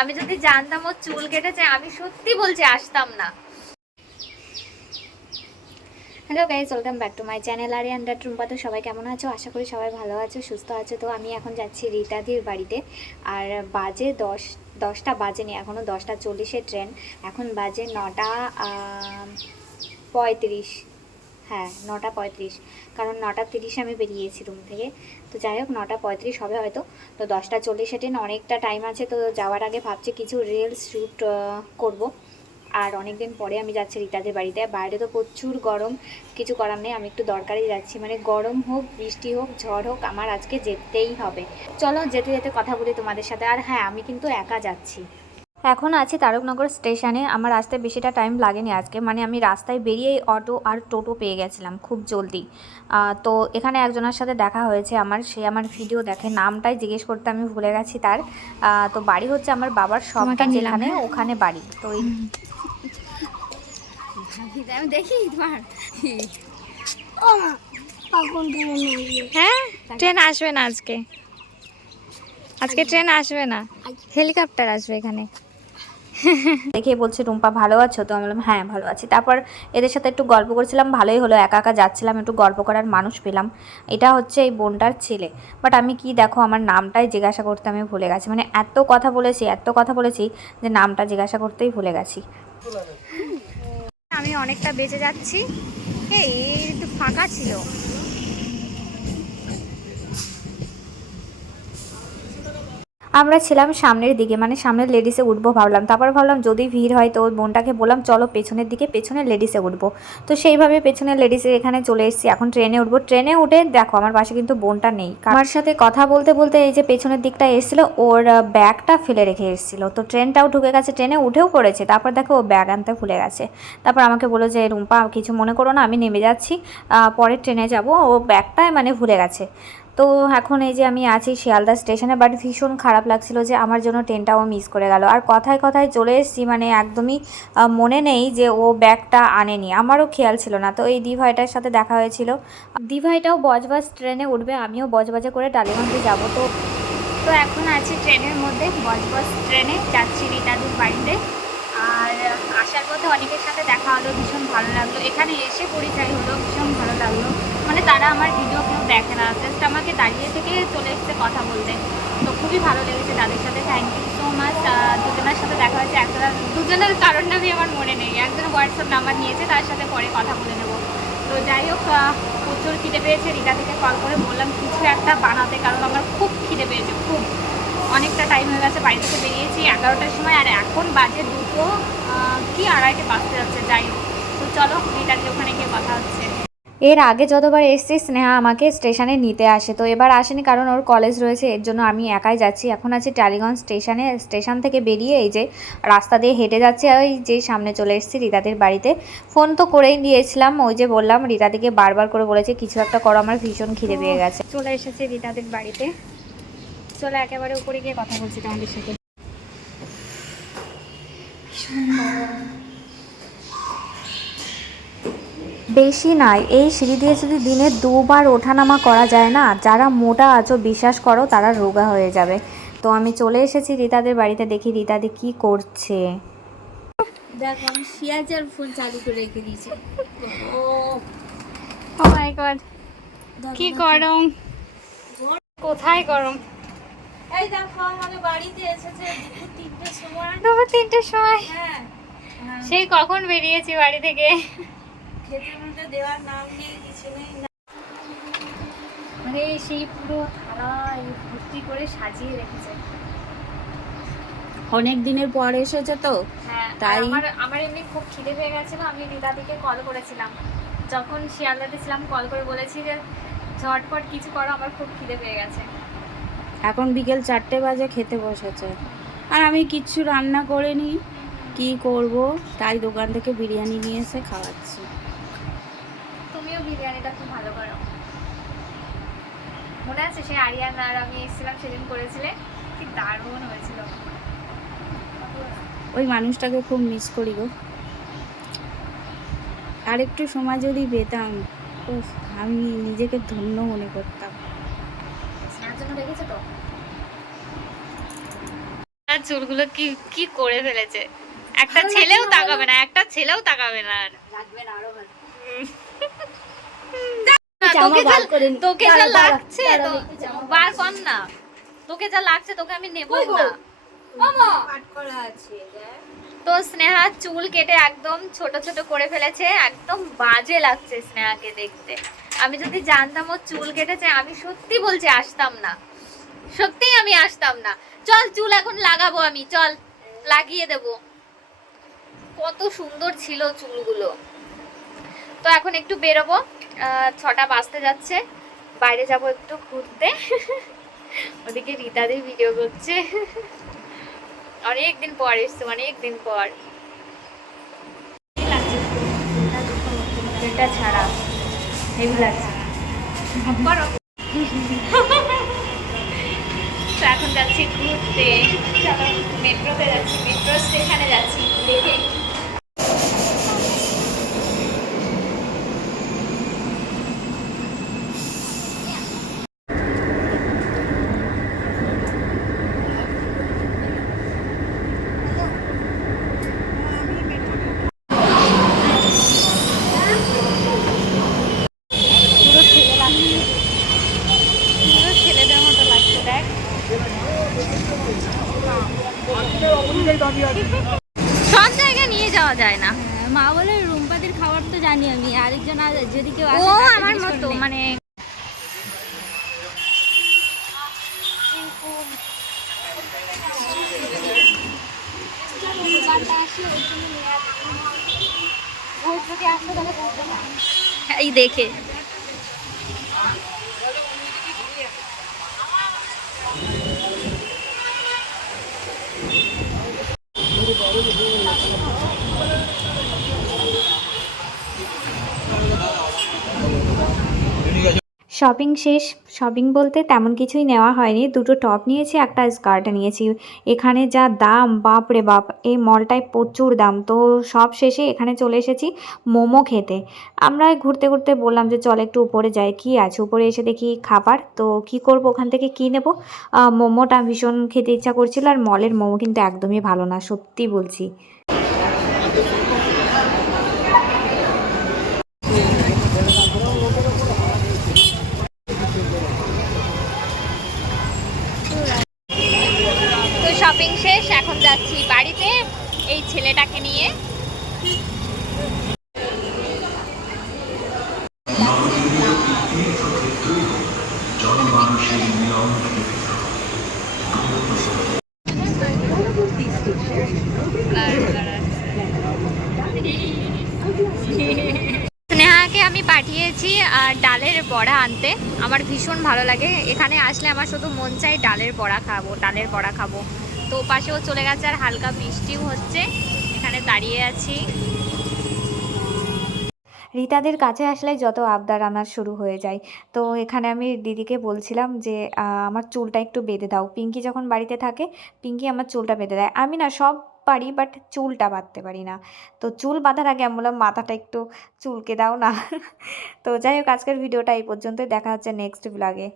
আমি যদি জানতাম ও চুল কেটেছে, আমি সত্যি বলছি আসতাম না। Hello guys welcome back to my channel আর আন্ডার ট্রুম্পা তো সবাই কেমন আছো? আশা করি সবাই ভালো আছো, সুস্থ আছো। তো আমি এখন যাচ্ছি রীতাদির বাড়িতে। আর বাজে দশ, দশটা বাজেনি এখনও দশটা চল্লিশে ট্রেন এখন বাজে নটা পঁয়ত্রিশ। হ্যাঁ নটা পঁয়ত্রিশ। কারণ নটা তিরিশে আমি বেরিয়েছি রুম থেকে। তো যাই হোক, নটা পঁয়ত্রিশ হবে হয়তো। তো দশটা চল্লিশে ট্রেন, অনেকটা টাইম আছে। তো যাওয়ার আগে ভাবছি কিছু রিলস শ্যুট করব। আর অনেক দিন পরে আমি যাচ্ছি রীতাদের বাড়িতে। বাইরে তো প্রচুর গরম, কিছু করার নেই। আমি একটু দরকারই যাচ্ছি। মানে গরম হোক, বৃষ্টি হোক, ঝড় হোক, আমার আজকে যেতেই হবে। চলো, যেতে যেতে কথা বলি তোমাদের সাথে। আর হ্যাঁ আমি কিন্তু একা যাচ্ছি। এখন আছি তারকনগর স্টেশনে। আমার আসতে বেশিটা টাইম লাগেনি আজকে। মানে আমি রাস্তায় বেরিয়েই অটো আর টোটো পেয়ে গেছিলাম খুব জলদি। তো এখানে একজনের সাথে দেখা হয়েছে আমার। সে আমার ভিডিও দেখে। নামটাই জিজ্ঞেস করতে আমি ভুলে গেছি তার। তো বাড়ি হচ্ছে আমার বাবার সবটা যেখানে ওখানে বাড়ি। তো আমি দেখি তোমার। হ্যাঁ? ট্রেন আসবে না আজকে। আজকে ট্রেন আসবে না। হেলিকপ্টার আসবে এখানে। দেখে বলছে, রুম্পা, ভালো আছো? তো আমি বললাম হ্যাঁ ভালো আছি। তারপর এদের সাথে একটু গল্প করছিলাম, ভালোই হলো। একা একা যাচ্ছিলাম, একটু গল্প করার মানুষ পেলাম। এটা হচ্ছে এই বোনটার ছেলে। বাট আমি কি দেখো, আমার নামটাই জিজ্ঞাসা করতে আমি ভুলে গেছি। মানে এত কথা বলেছি, এত কথা বলেছি যে নামটা জিজ্ঞাসা করতেই ভুলে গেছি। আমি অনেকটা বেঁচে যাচ্ছি। এই একটু ফাঁকা ছিল। আমরা ছিলাম সামনের দিকে মানে সামনের লেডিসে উঠবো ভাবলাম। তারপর ভাবলাম, যদি ভিড় হয় তো বোনটাকে বললাম, চলো পেছনের দিকে পেছনের লেডিসে উঠবো। তো সেইভাবে পেছনের লেডিসে এখানে চলে এসেছি। এখন ট্রেনে উঠবো। ট্রেনে উঠে দেখো, আমার পাশে কিন্তু বোনটা নেই। আমার সাথে কথা বলতে বলতে এই যে পেছনের দিকটা এসেছিল, ওর ব্যাগটা ফেলে রেখে এসেছিল। তো ট্রেনটাও ঢুকে গেছে ট্রেনে উঠেও পড়েছে। তারপর দেখো, ও ব্যাগ আনতে ভুলে গেছে। তারপর আমাকে বলল যে, রুম্পা, কিছু মনে করো না, আমি নেমে যাচ্ছি। পরের ট্রেনে যাব। ও ব্যাগটা মানে ভুলে গেছে। তো এখন এই যে আমি আছি শিয়ালদা স্টেশনে বাট ভীষণ খারাপ লাগছিল যে আমার জন্য ট্রেনটাও মিস করে গেল। আর কথায় কথায় চলে এসেছি মানে একদমই মনে নেই যে ও ব্যাগটা আনেনি। আমারও খেয়াল ছিল না। তো এই দিভাইটার সাথে দেখা হয়েছিল। দিভাইটাও বজবাজ ট্রেনে উঠবে, আমিও বজবাজে করে টালিগঞ্জে যাব। তো তো এখন আছি ট্রেনের মধ্যে, বজবজ ট্রেনে যাচ্ছি রীতাদির বাড়িতে। আর আসার পথে অনেকের সাথে দেখা হলো, ভীষণ ভালো লাগল। এখানে এসে পরিচয় হলো, ভীষণ ভালো লাগল। মানে তারা আমার ভিডিও কেউ দেখে না জাস্ট আমাকে দাঁড়িয়ে থেকে চলে এসছে কথা বলতে। তো খুবই ভালো লেগেছে তাদের সাথে। থ্যাংক ইউ সো মাচ দুজনের সাথে দেখা হয়েছে। একটা দুজনের কারণ আমি আমার মনে নেই। একজন হোয়াটসঅ্যাপ নাম্বার নিয়েছে, তার সাথে পরে কথা বলে নেব। তো যাই হোক প্রচুর খিদে পেয়েছে। রিতা থেকে কল করে বললাম, কিছু একটা বানাতে, কারণ আমার খুব খিদে পেয়েছে, খুব। অনেকটা টাইম হয়ে গেছে বাড়ি থেকে বেরিয়েছি এগারোটার সময় আর এখন বাজে দুটো কি আড়াইটে বাজতে যাচ্ছে যাই হোক। তো চলো রিতাকে ওখানে গিয়ে কথা হচ্ছে। এর আগে যতবার এসছি স্নেহা আমাকে স্টেশনে নিতে আসে। তো এবার আসেনি কারণ ওর কলেজ রয়েছে এর জন্য আমি একাই যাচ্ছি। এখন আছি টালিগঞ্জ স্টেশনে স্টেশন থেকে বেরিয়ে এই যে রাস্তা দিয়ে হেঁটে যাচ্ছে ওই যে সামনে চলে এসেছি রীতাদের বাড়িতে। ফোন তো করেই দিয়েছিলাম ওই যে বললাম রীতাদিকে বারবার করে বলেছে কিছু একটা করো আমার ভীষণ খিদে পেয়ে গেছে। চলে এসেছি রীতাদের বাড়িতে। চলে একেবারে উপরে গিয়ে কথা বলছি তোমাদের সাথে। বেশি নয় এই সিঁড়ি দিয়ে যদি দিনে দুবার ওঠানামা করা যায় না যারা মোটা আছো বিশ্বাস করো তারা রোগা হয়ে যাবে। তো আমি চলে এসেছি রীতাদের বাড়িতে দেখি রীতাদি কি করছে। দেখো আমি পেঁয়াজের ফুল চালু করে রেখে দিয়েছি। ও ও মাই গড কি গরম। কোথায় গরম? এই দেখো আমাদের বাড়িতে এসেছে দুপুর তিনটের সময়। দুপুর তিনটের সময়? হ্যাঁ সেই কখন বেরিয়েছি বাড়ি থেকে? খেতে দেওয়ার নাম নেই কিছু নেই মানে সেই পুরো থালায় ভর্তি করে সাজিয়ে রেখেছে। অনেক দিনের পর এসেছে তো হ্যাঁ তাই- আমার আমার এমনি খুব খিদে পেয়ে গেছিল আমি রিতাদিকে কল করেছিলাম। যখন শিয়ালদাতে ছিলাম কল করে বলেছি যে ঝটপট কিছু করো আমার খুব খিদে পেয়ে গেছে। এখন বিকেল চারটে বাজে খেতে বসেছে। আর আমি কিচ্ছু রান্না করিনি। কি করব? তাই দোকান থেকে বিরিয়ানি নিয়ে এসে খাওয়াচ্ছি। তুমিও বিরিয়ানিটা খুব ভালো করো। মনে আছে সেই আরিয়ান আর আমি এসেছিলাম সেদিন করেছিলে? কি দারুণ হয়েছিল। ওই মানুষটাকে খুব মিস করি গো। আর একটু সময় যদি পেতাম আমি নিজেকে ধন্য মনে করতাম। জন্য রেখেছে তো। চুলগুলো কি কি করে ফেলেছে? একটা ছেলেও তাকাবে না একটা ছেলেও তাকাবে না আর। লাগবে না আরও ভালো। তোকে যা তোকে লাগছে তো বার কর। না। তোকে যা লাগছে তোকে আমি নেব না। মামা! পাট করা আছে দেখ। তো স্নেহা চুল কেটে একদম ছোট ছোট করে ফেলেছে একদম বাজে লাগছে স্নেহাকে দেখতে। আমি যদি জানতাম ও চুল কেটেছে আমি সত্যি বলছি আসতাম না। সত্যি আমি আসতাম না। চল, চুল এখন লাগাবো আমি, চল, লাগিয়ে দেব। কত সুন্দর ছিল চুলগুলো। তো এখন একটু বেরোবো ছটা বাজতে যাচ্ছে, বাইরে যাব একটু ঘুরতে। ওদিকে রীতাদের ভিডিও করছে। অনেকদিন পর এসছে, অনেকদিন পর। এটা ছাড়া। হেভি আছে করো। তো এখন যাচ্ছি ঘুরতে মেট্রোতে যাচ্ছি মেট্রো স্টেশনে যাচ্ছি দেখে সব জায়গায় নিয়ে যাওয়া যায় না। হ্যাঁ, মা বলে রুম্পাদির খাবার তো জানি আমি আরেকজন যদি কেউ ও আসে আমার মতো মানে এই দেখে। বড় হয়ে গেছে। শপিং শেষ শপিং বলতে তেমন কিছুই নেওয়া হয়নি। দুটো টপ নিয়েছি, একটা স্কার্ট নিয়েছি। এখানে যা দাম বাপ রে বাপ, এই মলটায় প্রচুর দাম। তো সব শেষে এখানে চলে এসেছি মোমো খেতে। আমরা ঘুরতে ঘুরতে বললাম যে, চল একটু উপরে যাই। কি আছে? উপরে এসে দেখি খাবার। তো কি করব? ওখান থেকে কি নেব? মোমোটা ভীষণ খেতে ইচ্ছা করছিল, আর মলের মোমো কিন্তু একদমই ভালো না, সত্যি বলছি তো শপিং শেষ এখন যাচ্ছি বাড়িতে এই ছেলেটাকে নিয়ে স্নেহাকে আমি পাঠিয়েছি ডালের বড়া আনতে। আমার ভীষণ ভালো লাগে। এখানে আসলে আমার শুধু মন চাই ডালের বড়া খাব, ডালের বড়া খাব। তো পাশেও চলে গেছে আর হালকা বৃষ্টিও হচ্ছে। এখানে দাঁড়িয়ে আছি। রীতাদের কাছে আসলে যত আবদার আমার শুরু হয়ে যায়। তো এখানে আমি দিদিকে বলছিলাম যে আমার চুলটা একটু বেঁধে দাও। পিঙ্কি যখন বাড়িতে থাকে, পিঙ্কি আমার চুলটা বেঁধে দেয়। আমি না সব পারি, বাট চুলটা বাঁধতে পারি না। তো চুল বাঁধার আগে আমি বললাম, মাথাটা একটু চুলকে দাও না। তো যাই হোক, আজকের ভিডিওটা এই পর্যন্তই। দেখা হচ্ছে নেক্সট ব্লগে